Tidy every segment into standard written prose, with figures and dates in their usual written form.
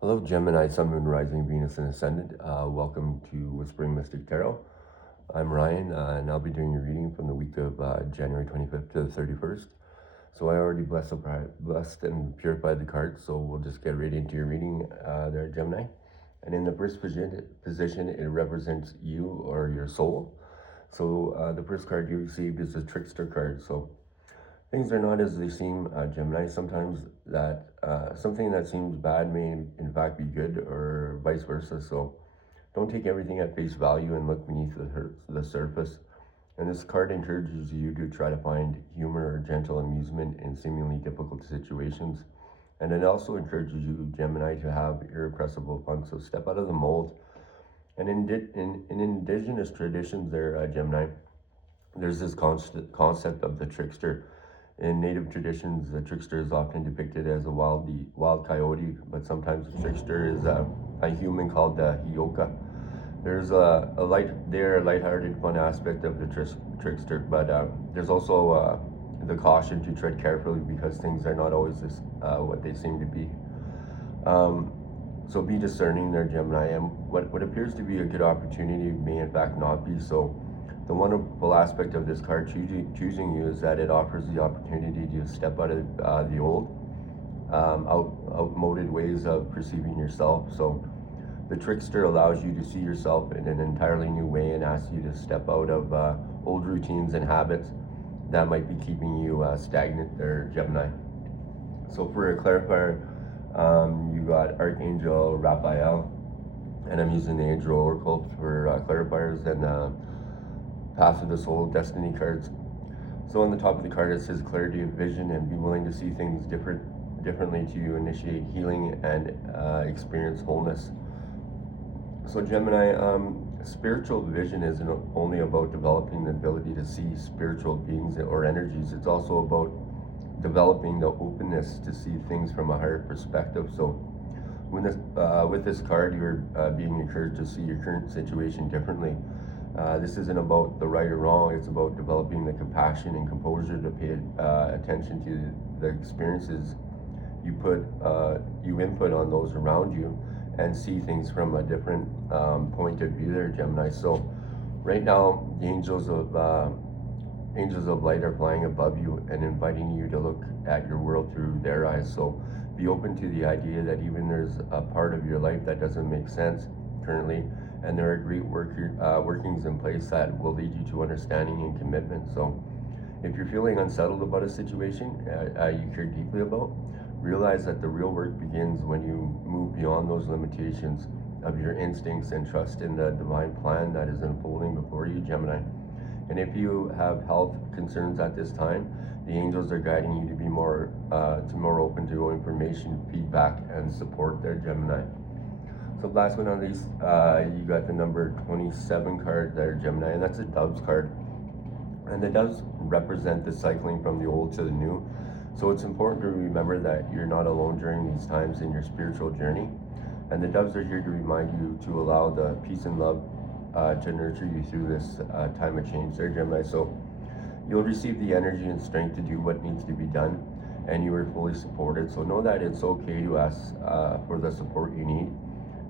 Hello, Gemini, Sun, Moon, Rising, Venus, and Ascendant. Welcome to Whispering Mystic Tarot. I'm Ryan, and I'll be doing your reading from the week of January 25th to the 31st. So I already blessed and purified the cards, so we'll just get right into your reading there, Gemini. And in the first position, it represents you or your soul. So the first card you received is the Trickster card. So things are not as they seem, Gemini. Sometimes that something that seems bad may in fact be good, or vice versa. So don't take everything at face value and look beneath the surface. And this card encourages you to try to find humor or gentle amusement in seemingly difficult situations. And it also encourages you, Gemini, to have irrepressible fun. So step out of the mold. And in indigenous traditions there, Gemini, there's this concept of the trickster. In native traditions, the trickster is often depicted as a wild coyote, but sometimes the trickster is a human called the Hioka. There's a lighthearted, fun aspect of the trickster, but there's also the caution to tread carefully because things are not always what they seem to be. So be discerning there, Gemini, and what appears to be a good opportunity may in fact not be. So the wonderful aspect of this card choosing you is that it offers the opportunity to step out of the old, outmoded ways of perceiving yourself. So the trickster allows you to see yourself in an entirely new way and asks you to step out of old routines and habits that might be keeping you stagnant there, Gemini. So for a clarifier, you got Archangel Raphael, and I'm using the Angel Oracle for clarifiers, and Path of the Soul Destiny cards. So on the top of the card it says clarity of vision and be willing to see things differently to initiate healing and experience wholeness. So Gemini, spiritual vision isn't only about developing the ability to see spiritual beings or energies. It's also about developing the openness to see things from a higher perspective. So with this card, you're being encouraged to see your current situation differently. This isn't about the right or wrong. It's about developing the compassion and composure to pay attention to the experiences you input on those around you, and see things from a different point of view there, Gemini. So right now, the angels of light are flying above you and inviting you to look at your world through their eyes. So be open to the idea that even there's a part of your life that doesn't make sense currently, and there are great workings in place that will lead you to understanding and commitment. So if you're feeling unsettled about a situation you care deeply about, realize that the real work begins when you move beyond those limitations of your instincts and trust in the divine plan that is unfolding before you, Gemini. And if you have health concerns at this time, the angels are guiding you to be more open to information, feedback, and support there, Gemini. So last but not least, you got the number 27 card there, Gemini, and that's a Doves card. And the Doves represent the cycling from the old to the new. So it's important to remember that you're not alone during these times in your spiritual journey. And the Doves are here to remind you to allow the peace and love to nurture you through this time of change there, Gemini. So you'll receive the energy and strength to do what needs to be done, and you are fully supported. So know that it's okay to ask for the support you need.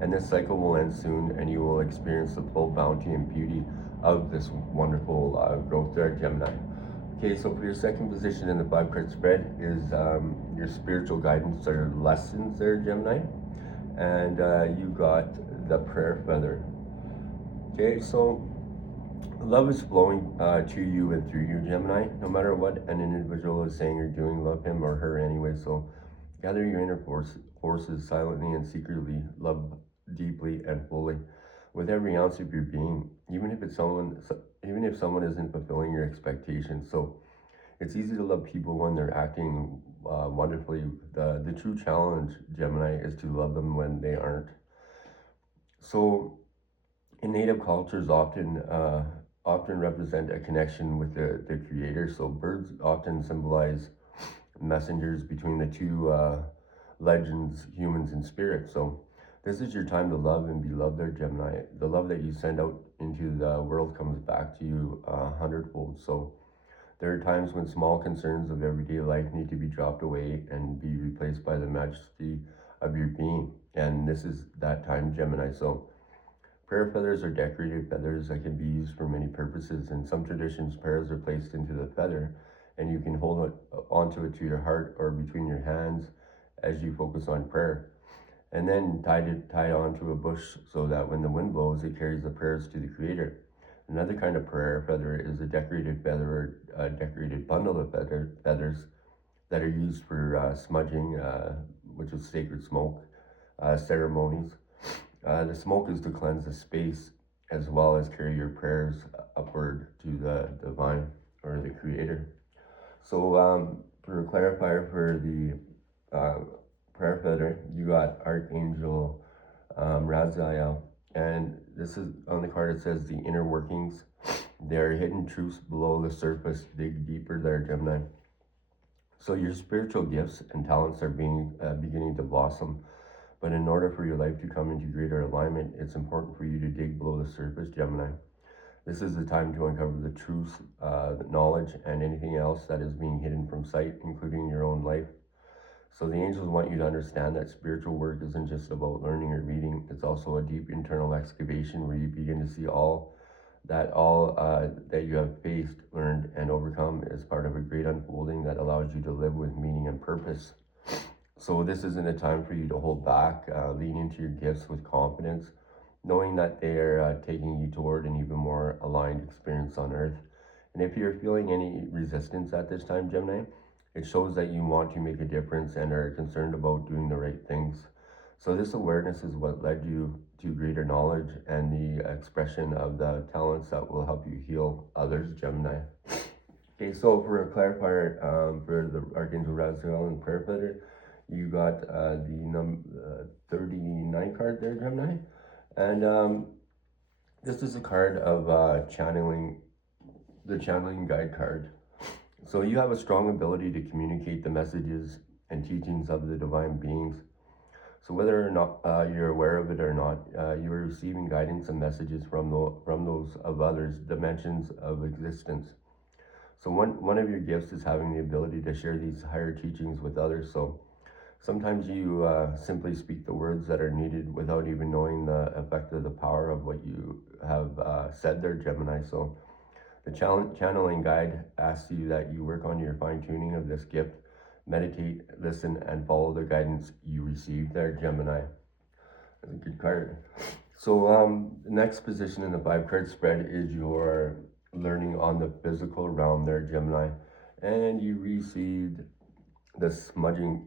And this cycle will end soon, and you will experience the full bounty and beauty of this wonderful growth there, Gemini. Okay, so for your second position in the 5-card spread is your spiritual guidance or lessons there, Gemini. And you got the prayer feather. Okay, so love is flowing to you and through you, Gemini. No matter what an individual is saying or doing, love him or her anyway. So gather your inner forces silently and secretly, love deeply and fully with every ounce of your being, even if someone isn't fulfilling your expectations. So it's easy to love people when they're acting wonderfully. The true challenge, Gemini, is to love them when they aren't. So in native cultures often represent a connection with the creator. So birds often symbolize messengers between the two legends, humans and spirits. So this is your time to love and be loved there, Gemini. The love that you send out into the world comes back to you 100-fold. So there are times when small concerns of everyday life need to be dropped away and be replaced by the majesty of your being. and this is that time, Gemini. So prayer feathers are decorated feathers that can be used for many purposes. In some traditions, prayers are placed into the feather, and you can hold it onto it to your heart or between your hands as you focus on prayer. And then tie onto a bush so that when the wind blows, it carries the prayers to the Creator. Another kind of prayer feather is a decorated feather or a decorated bundle of feathers that are used for smudging, which is sacred smoke ceremonies. The smoke is to cleanse the space as well as carry your prayers upward to the divine or the Creator. So for a clarifier for the prayer feather, you got Archangel Raziel, and this is on the card. It says the inner workings. There are hidden truths below the surface. Dig deeper there, Gemini. So your spiritual gifts and talents are beginning to blossom, but in order for your life to come into greater alignment, it's important for you to dig below the surface, Gemini. This is the time to uncover the truth, the knowledge, and anything else that is being hidden from sight, including your own life. So the angels want you to understand that spiritual work isn't just about learning or reading. It's also a deep internal excavation where you begin to see all that you have faced, learned, and overcome is part of a great unfolding that allows you to live with meaning and purpose. So this isn't a time for you to hold back. Lean into your gifts with confidence, knowing that they are taking you toward an even more aligned experience on Earth. And if you're feeling any resistance at this time, Gemini, it shows that you want to make a difference and are concerned about doing the right things. So this awareness is what led you to greater knowledge and the expression of the talents that will help you heal others, Gemini. Okay, so for a clarifier for the Archangel Raziel and prayer feather, you got the 39 card there, Gemini. And this is a card of channeling, the channeling guide card. So you have a strong ability to communicate the messages and teachings of the divine beings. So whether or not you're aware of it or not, you are receiving guidance and messages from those of others, dimensions of existence. So one of your gifts is having the ability to share these higher teachings with others. So sometimes you simply speak the words that are needed without even knowing the effect of the power of what you have said there, Gemini. So the channeling guide asks you that you work on your fine-tuning of this gift, meditate, listen, and follow the guidance you receive there, Gemini. That's a good card. So the next position in the 5-card spread is your learning on the physical realm there, Gemini. And you received the smudging,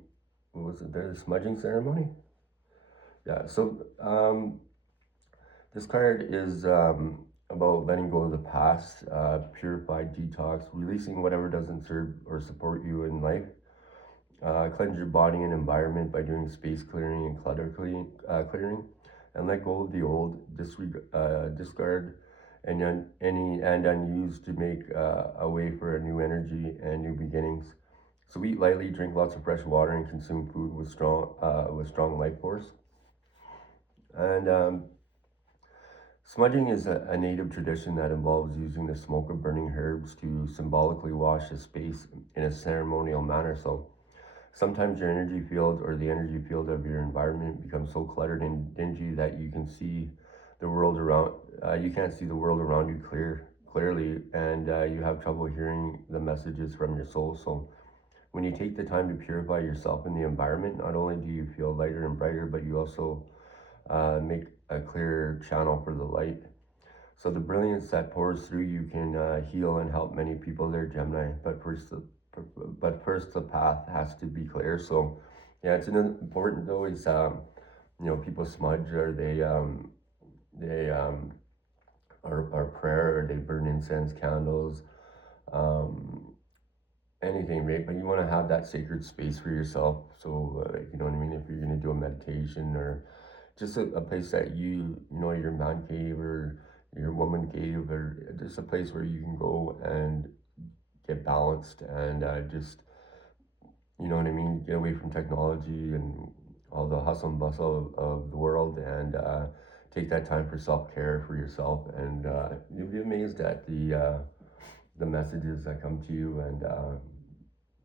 what was it there, the smudging ceremony? Yeah, so this card is about letting go of the past, purified detox, releasing whatever doesn't serve or support you in life. Cleanse your body and environment by doing space clearing and clutter clearing, and let go of the old, discard and unused to make a way for a new energy and new beginnings. So eat lightly, drink lots of fresh water, and consume food with strong life force. And smudging is a native tradition that involves using the smoke of burning herbs to symbolically wash a space in a ceremonial manner. So sometimes your energy field or the energy field of your environment becomes so cluttered and dingy that you can see the world around. You can't see the world around you clearly, and you have trouble hearing the messages from your soul. So when you take the time to purify yourself in the environment, not only do you feel lighter and brighter, but you also make a clear channel for the light. So the brilliance that pours through you can heal and help many people there, Gemini. But first the path has to be clear. So yeah, it's important to always people smudge, or they are prayer, or they burn incense, candles, anything, right? But you want to have that sacred space for yourself. So you know what I mean, if you're going to do a meditation, or just a place that your man cave or your woman cave, or just a place where you can go and get balanced and just, you know what I mean, get away from technology and all the hustle and bustle of the world, and take that time for self-care for yourself, and you'll be amazed at the messages that come to you. And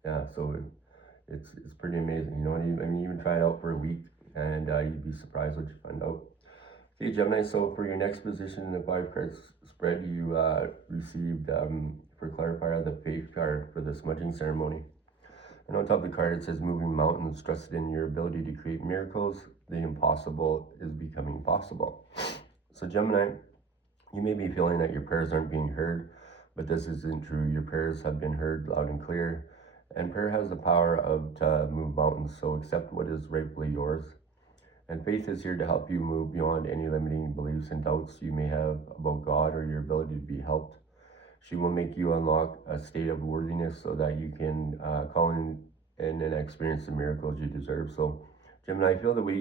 yeah, so it's pretty amazing. You know, I mean, even try it out for a week and you'd be surprised what you find out. Okay, Gemini, so for your next position in the 5 cards spread, you received, for clarifier, the faith card for the smudging ceremony. And on top of the card, it says moving mountains, trusted in your ability to create miracles. The impossible is becoming possible. So Gemini, you may be feeling that your prayers aren't being heard, but this isn't true. Your prayers have been heard loud and clear, and prayer has the power to move mountains, so accept what is rightfully yours. And faith is here to help you move beyond any limiting beliefs and doubts you may have about God or your ability to be helped. She will make you unlock a state of worthiness so that you can call in and experience the miracles you deserve. So, Gemini, feel the way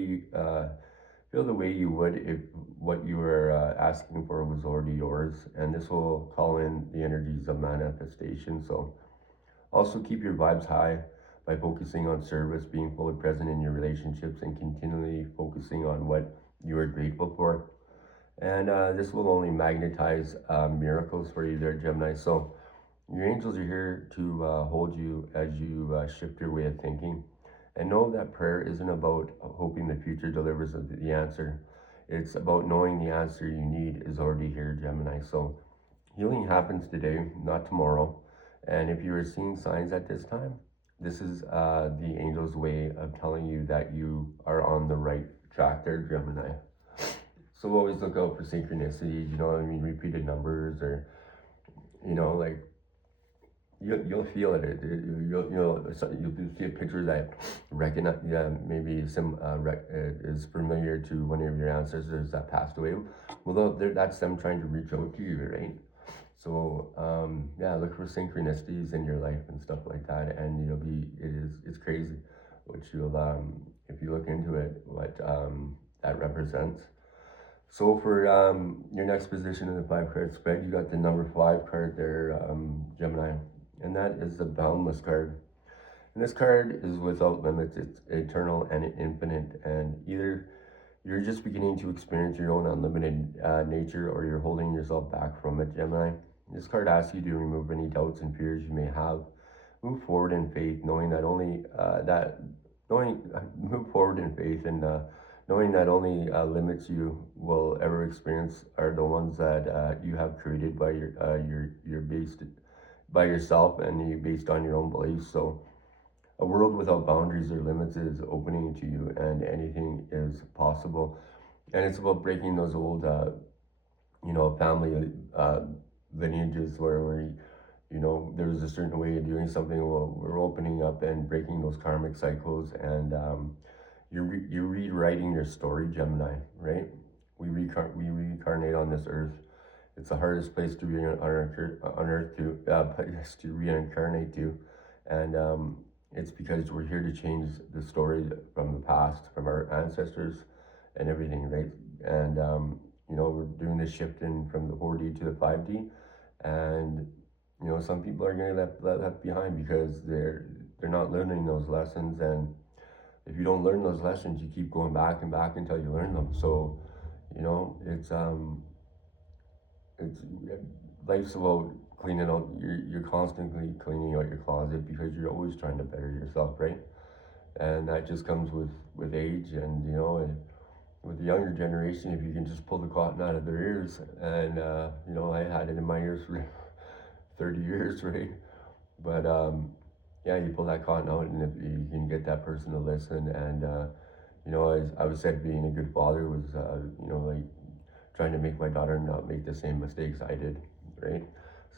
you would if what you were asking for was already yours, and this will call in the energies of manifestation. So, also keep your vibes high by focusing on service, being fully present in your relationships, and continually focusing on what you are grateful for. And this will only magnetize miracles for you there, Gemini. So your angels are here to hold you as you shift your way of thinking. And know that prayer isn't about hoping the future delivers the answer. It's about knowing the answer you need is already here, Gemini. So healing happens today, not tomorrow. And if you are seeing signs at this time, this is the angel's way of telling you that you are on the right track there, Gemini. So always look out for synchronicities, repeated numbers, or, like, you'll feel it. You'll see a picture that recognize, maybe is familiar to one of your ancestors that passed away. Well, that's them trying to reach out to you, right? So look for synchronicities in your life and stuff like that, and it's crazy what you'll if you look into it, what that represents. So for your next position in the 5 card spread, you got the number 5 card there, Gemini, and that is the boundless card. And this card is without limits. It's eternal and infinite, and either you're just beginning to experience your own unlimited nature, or you're holding yourself back from it, Gemini. This card asks you to remove any doubts and fears you may have. Move forward in faith, knowing that move forward in faith, and knowing that only limits you will ever experience are the ones that you have created by your based by yourself, and you based on your own beliefs. So a world without boundaries or limits is opening to you, and anything is possible. And it's about breaking those old family lineages where there's a certain way of doing something. Well, we're opening up and breaking those karmic cycles, and you're rewriting your story, Gemini, right? We reincarnate on this earth. It's the hardest place to place to reincarnate to, and it's because we're here to change the story from the past, from our ancestors, and everything, right? And we're doing this shifting from the 4D to the 5D, and some people are going to get left behind because they're not learning those lessons. And if you don't learn those lessons, you keep going back and back until you learn them. So it's life's about cleaning out. You're constantly cleaning out your closet because you're always trying to better yourself, right? And that just comes with age, and with the younger generation, if you can just pull the cotton out of their ears, and I had it in my ears for 30 years, right? But you pull that cotton out, and if you can get that person to listen, and I was said being a good father was like trying to make my daughter not make the same mistakes I did, right?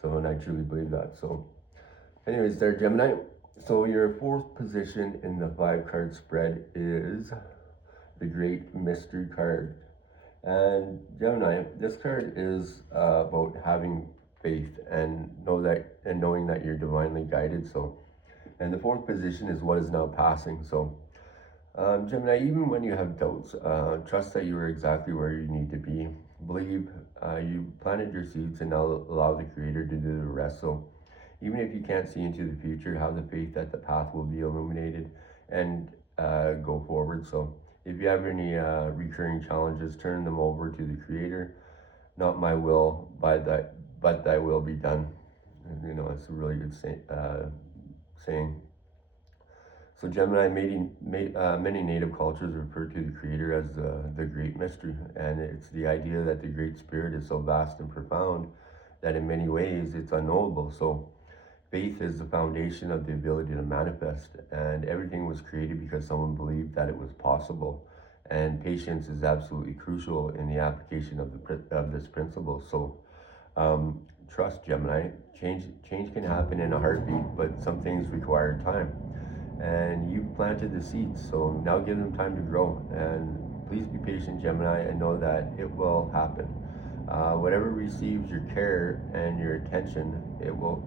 So, and I truly believe that. So anyways, there, Gemini. So your 4th position in the 5 card spread is the Great Mystery card. And Gemini, this card is about having faith and knowing that you're divinely guided. So, and the 4th position is what is now passing. So Gemini, even when you have doubts, trust that you are exactly where you need to be. Believe you planted your seeds, and now allow the Creator to do the rest. So even if you can't see into the future, have the faith that the path will be illuminated, and go forward. So if you have any recurring challenges, turn them over to the Creator. Not my will, but thy will be done. And, it's a really good saying. So Gemini, many native cultures refer to the creator as the great mystery, and it's the idea that the great spirit is so vast and profound that in many ways it's unknowable. So faith is the foundation of the ability to manifest, and everything was created because someone believed that it was possible. And patience is absolutely crucial in the application of this principle. So um, trust, Gemini. Change can happen in a heartbeat, but some things require time. And you've planted the seeds, so now give them time to grow. And please be patient, Gemini, and know that it will happen. Whatever receives your care and your attention, it will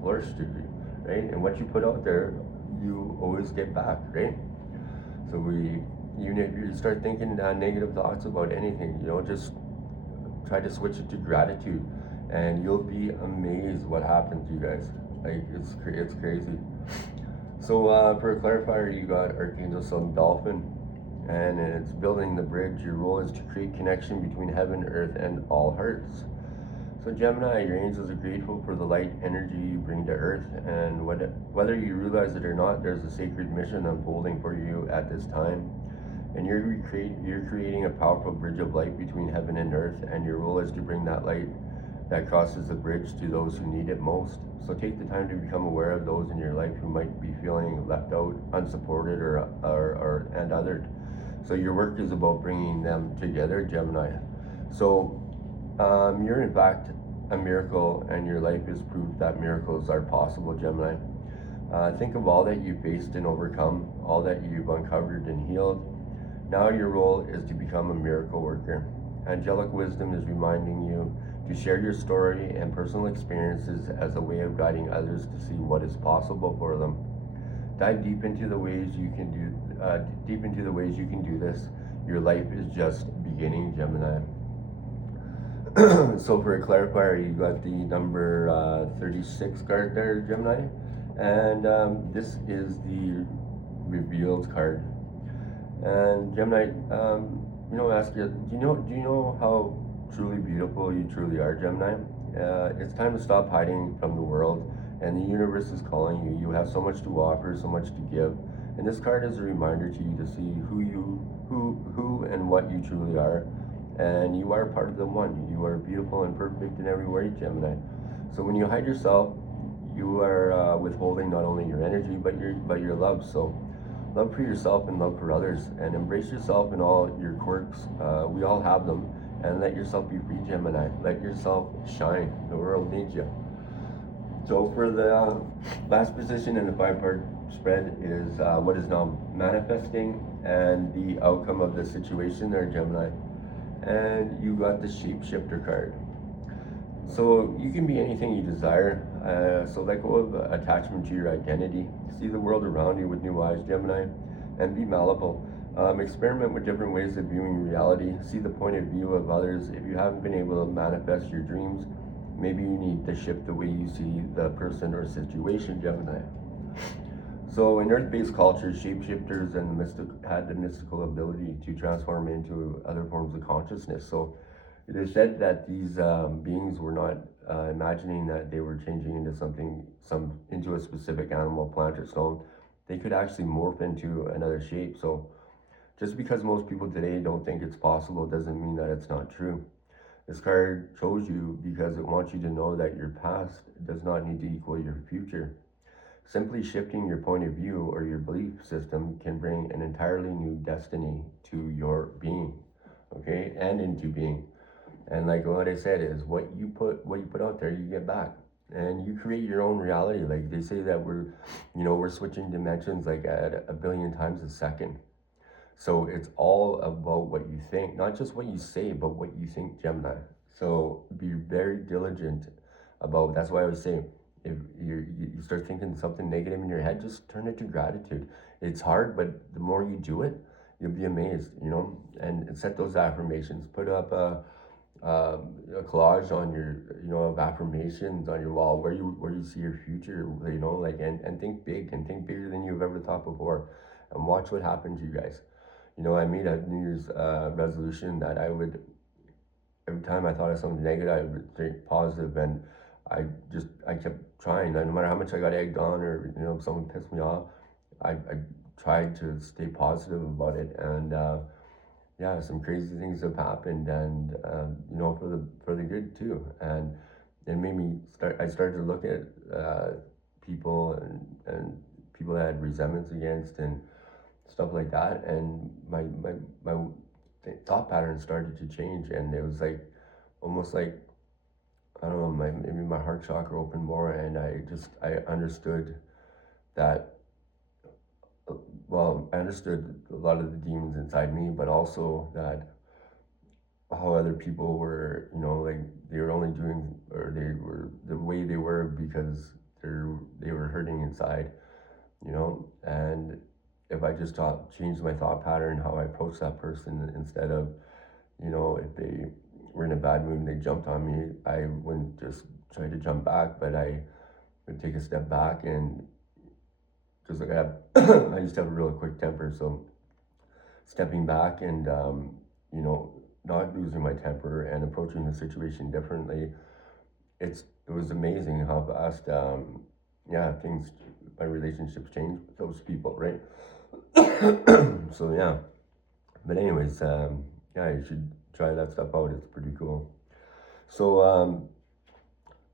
flourish to you, right? And what you put out there, you always get back, right? So you start thinking negative thoughts about anything, just try to switch it to gratitude, and you'll be amazed what happens, you guys. Like it's crazy. So for a clarifier, you got Archangel Sun Dolphin, and it's building the bridge. Your role is to create connection between heaven, earth, and all hearts. So Gemini, your angels are grateful for the light energy you bring to earth, and whether you realize it or not, there's a sacred mission unfolding for you at this time. And you're creating a powerful bridge of light between heaven and earth, and your role is to bring that light that crosses the bridge to those who need it most. So take the time to become aware of those in your life who might be feeling left out, unsupported, or and othered. So your work is about bringing them together, Gemini. So you're in fact a miracle, and your life is proof that miracles are possible, Gemini. Think of all that you've faced and overcome, all that you've uncovered and healed. Now your role is to become a miracle worker. Angelic wisdom is reminding you to share your story and personal experiences as a way of guiding others to see what is possible for them. Dive deep into the ways you can do this. Your life is just beginning, Gemini. So for a clarifier, you got the number 36 card there, Gemini, and this is the revealed card. And Gemini, ask you, do you know how truly beautiful you truly are, Gemini? It's time to stop hiding from the world, and the universe is calling you. You have so much to offer, so much to give, and this card is a reminder to you to see who and what you truly are, and you are part of the one. You are beautiful and perfect in every way, Gemini. So when you hide yourself, you are withholding not only your energy but your love. So love for yourself and love for others, and embrace yourself and all your quirks. We all have them, and let yourself be free, Gemini. Let yourself shine. The world needs you. So for the last position in the 5-part spread is what is now manifesting and the outcome of the situation there, Gemini. And you got the shapeshifter card. So you can be anything you desire. So let go of attachment to your identity. See the world around you with new eyes, Gemini, and be malleable. Experiment with different ways of viewing reality. See the point of view of others. If you haven't been able to manifest your dreams, maybe you need to shift the way you see the person or situation, Gemini. So in earth-based cultures, shapeshifters had the mystical ability to transform into other forms of consciousness. So it is said that these beings were not imagining that they were changing into a specific animal, plant, or stone. They could actually morph into another shape. So just because most people today don't think it's possible doesn't mean that it's not true. This card chose you because it wants you to know that your past does not need to equal your future. Simply shifting your point of view or your belief system can bring an entirely new destiny to your being, okay, and into being. And like what I said is, what you put out there, you get back, and you create your own reality. Like they say that we're switching dimensions like at 1 billion times a second. So it's all about what you think, not just what you say, but what you think, Gemini. So be very diligent about. That's why I was saying, if you start thinking something negative in your head, just turn it to gratitude. It's hard, but the more you do it, you'll be amazed, and set those affirmations. Put up a collage on your, of affirmations on your wall where you see your future, and think big, and think bigger than you've ever thought before, and watch what happens, you guys. I made a New Year's resolution that I would, every time I thought of something negative, I would think positive, and I kept trying. No matter how much I got egged on, or someone pissed me off, I tried to stay positive about it, and yeah, some crazy things have happened, and you know, for the good too. And it made me start. I started to look at people and people that I had resentments against and stuff like that, and my thought pattern started to change, and it was like almost like, I don't know, maybe my heart chakra opened more, and I understood that. Well, I understood a lot of the demons inside me, but also that how other people were, you know, like they were only doing, or they were the way they were because they were hurting inside, you know. And if I just changed my thought pattern, how I approach that person, instead of, you know, if they were in a bad mood and they jumped on me, I wouldn't just try to jump back, but I would take a step back, and because like I used to have a real quick temper, so stepping back and you know, not losing my temper and approaching the situation differently, it was amazing how fast yeah, things, my relationships changed with those people, right? So yeah, but anyways, yeah, you should try that stuff out. It's pretty cool. So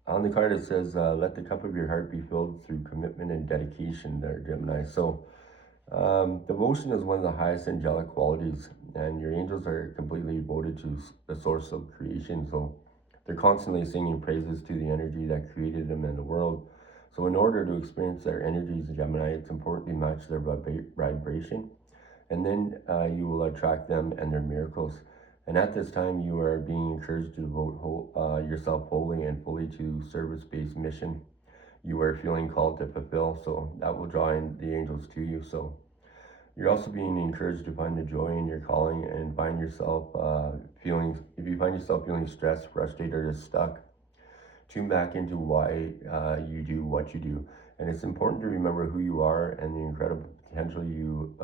on the card it says, let the cup of your heart be filled through commitment and dedication there, Gemini. So devotion is one of the highest angelic qualities, and your angels are completely devoted to the source of creation. So they're constantly singing praises to the energy that created them in the world. So in order to experience their energies, Gemini, it's important to match their vibration, and then you will attract them and their miracles. And at this time, you are being encouraged to devote yourself wholly and fully to service-based mission you are feeling called to fulfill. So that will draw in the angels to you. So you're also being encouraged to find the joy in your calling, and find yourself if you find yourself feeling stressed, frustrated, or just stuck, tune back into why you do what you do. And it's important to remember who you are and the incredible potential you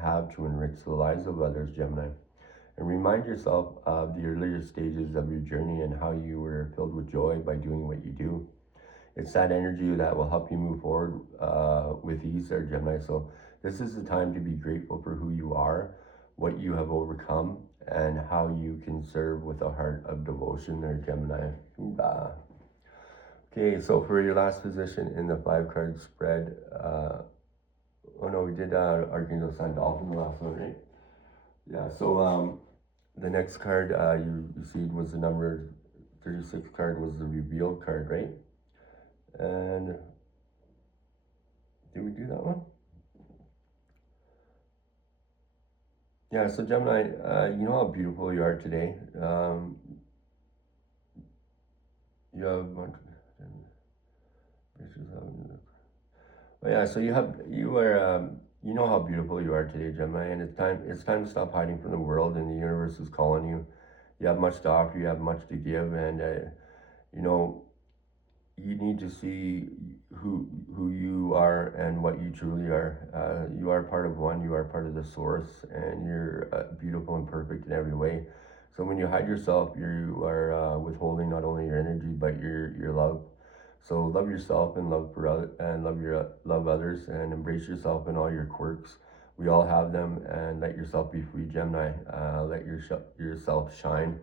have to enrich the lives of others, Gemini. And remind yourself of the earlier stages of your journey and how you were filled with joy by doing what you do. It's that energy that will help you move forward with ease there, Gemini. So this is the time to be grateful for who you are, what you have overcome, and how you can serve with a heart of devotion there, Gemini. Okay, so for your last position in the 5-card spread, oh no, we did Archangel Sign Dolphin, the last one, right? Yeah, so the next card you received was the number 36 card, was the revealed card, right? And did we do that one? Yeah, so Gemini, you know how beautiful you are today. You have oh yeah, so you know how beautiful you are today, Gemini, and it's time to stop hiding from the world, and the universe is calling you. You have much to offer, you have much to give, and you know, you need to see who you are and what you truly are. You are part of one, you are part of the source, and you're beautiful and perfect in every way. So when you hide yourself, you are withholding not only your energy but your love. So love yourself and love others, and embrace yourself and all your quirks. We all have them, and let yourself be free, Gemini. Let yourself shine.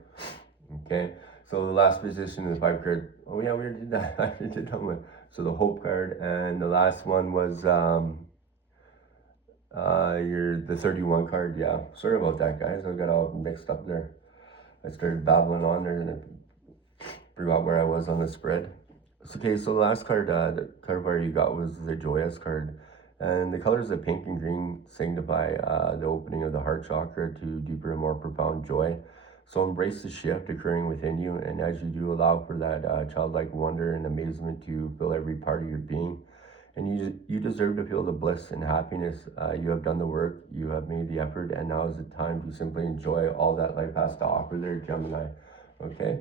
Okay. So the last position is the 5 card. Oh yeah, we already did that. I already did that one. So the hope card, and the last one was the 31 card. Yeah, sorry about that, guys. I got all mixed up there. I started babbling on there, and I forgot where I was on the spread. Okay, so the last card, the card where you got was the joyous card, and the colors of pink and green signify the opening of the heart chakra to deeper and more profound joy. So embrace the shift occurring within you, and as you do, allow for that childlike wonder and amazement to fill every part of your being. And you deserve to feel the bliss and happiness. You have done the work, you have made the effort, and now is the time to simply enjoy all that life has to offer there, Gemini. Okay?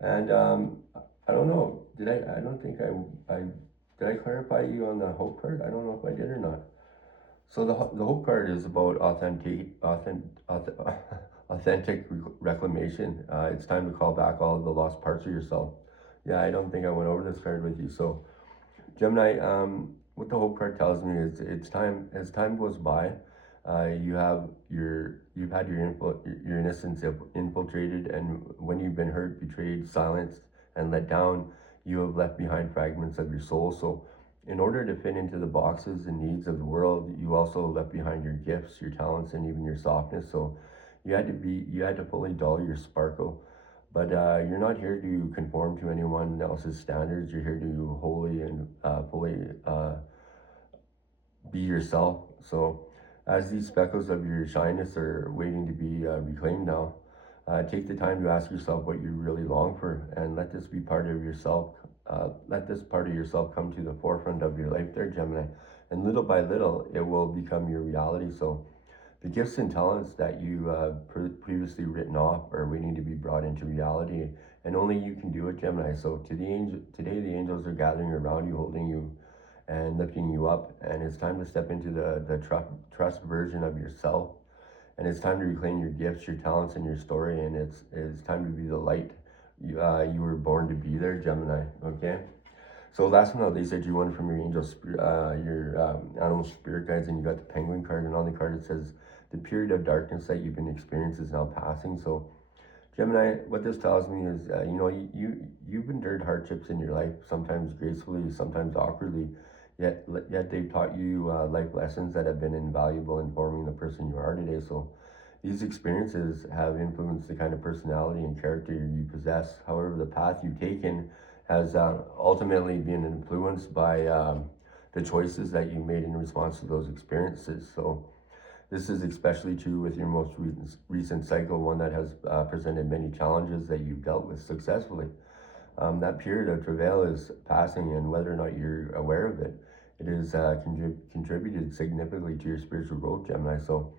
And I don't know, I don't think did I clarify you on the hope card? I don't know if I did or not. So the hope card is about authentic reclamation. It's time to call back all of the lost parts of yourself. Yeah, I don't think I went over this card with you. So Gemini, what the Hope card tells me is it's time, as time goes by, you've had your innocence infiltrated, and when you've been hurt, betrayed, silenced, and let down, you have left behind fragments of your soul. So in order to fit into the boxes and needs of the world, you also left behind your gifts, your talents, and even your softness. So you had to fully dull your sparkle. But you're not here to conform to anyone else's standards. You're here to wholly and fully be yourself. So, as these speckles of your shyness are waiting to be reclaimed now, take the time to ask yourself what you really long for, and let this be part of yourself. Let this part of yourself come to the forefront of your life, there, Gemini. And little by little, it will become your reality. So, the gifts and talents that you previously written off are waiting to be brought into reality, and only you can do it, Gemini. So today the angels are gathering around you, holding you and lifting you up, and it's time to step into the trust version of yourself, and it's time to reclaim your gifts, your talents, and your story, and it's time to be the light you were born to be, there, Gemini. Okay. So last but not least, I drew one from your angel spirit, your animal spirit guides, and you got the penguin card, and on the card it says, the period of darkness that you've been experiencing is now passing. So Gemini, what this tells me is, you've endured hardships in your life, sometimes gracefully, sometimes awkwardly, yet they've taught you life lessons that have been invaluable in forming the person you are today. So these experiences have influenced the kind of personality and character you possess. However, the path you've taken has ultimately been influenced by the choices that you made in response to those experiences. So this is especially true with your most recent cycle, one that has presented many challenges that you've dealt with successfully. That period of travail is passing, and whether or not you're aware of it, it has contributed significantly to your spiritual growth, Gemini. So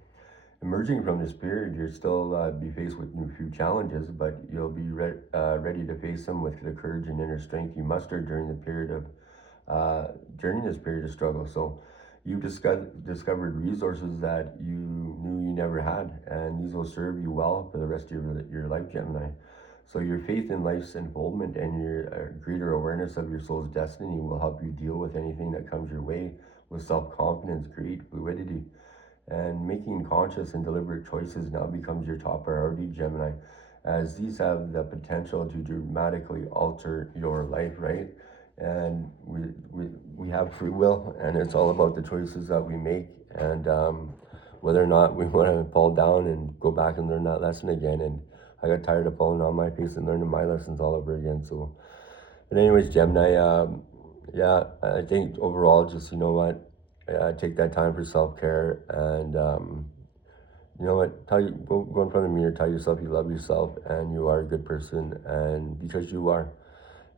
emerging from this period, you'll still be faced with new few challenges, but you'll be ready to face them with the courage and inner strength you mustered during this period of struggle. So you've discovered resources that you knew you never had, and these will serve you well for the rest of your life, Gemini. So your faith in life's unfoldment and your greater awareness of your soul's destiny will help you deal with anything that comes your way with self-confidence, great fluidity. And making conscious and deliberate choices now becomes your top priority, Gemini, as these have the potential to dramatically alter your life, right? And we have free will, and it's all about the choices that we make, and whether or not we want to fall down and go back and learn that lesson again. And I got tired of falling on my face and learning my lessons all over again. So, but anyways, Gemini, I think overall, just, take that time for self-care, and go in front of the mirror, tell yourself you love yourself and you are a good person, and because you are.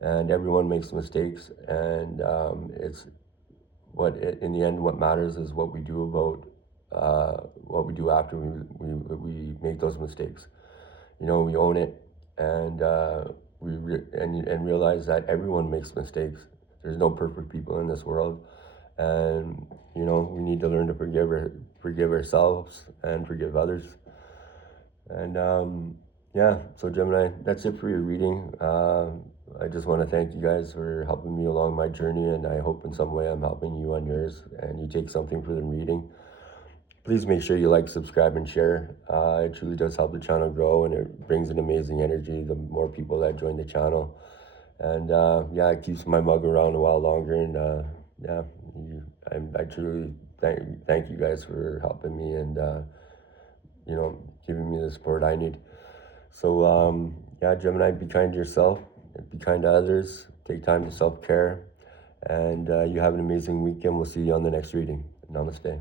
And everyone makes mistakes, and in the end, what matters is what we do what we do after we make those mistakes. We own it, and and realize that everyone makes mistakes. There's no perfect people in this world, and we need to learn to forgive ourselves and forgive others. And so Gemini, that's it for your reading. I just want to thank you guys for helping me along my journey, and I hope in some way I'm helping you on yours, and you take something from the reading. Please make sure you like, subscribe, and share. It truly does help the channel grow, and it brings an amazing energy the more people that join the channel. And it keeps my mug around a while longer, and I truly thank you guys for helping me and giving me the support I need. So Gemini, be kind to yourself, be kind to others, take time to self-care, and you have an amazing weekend. We'll see you on the next reading. Namaste.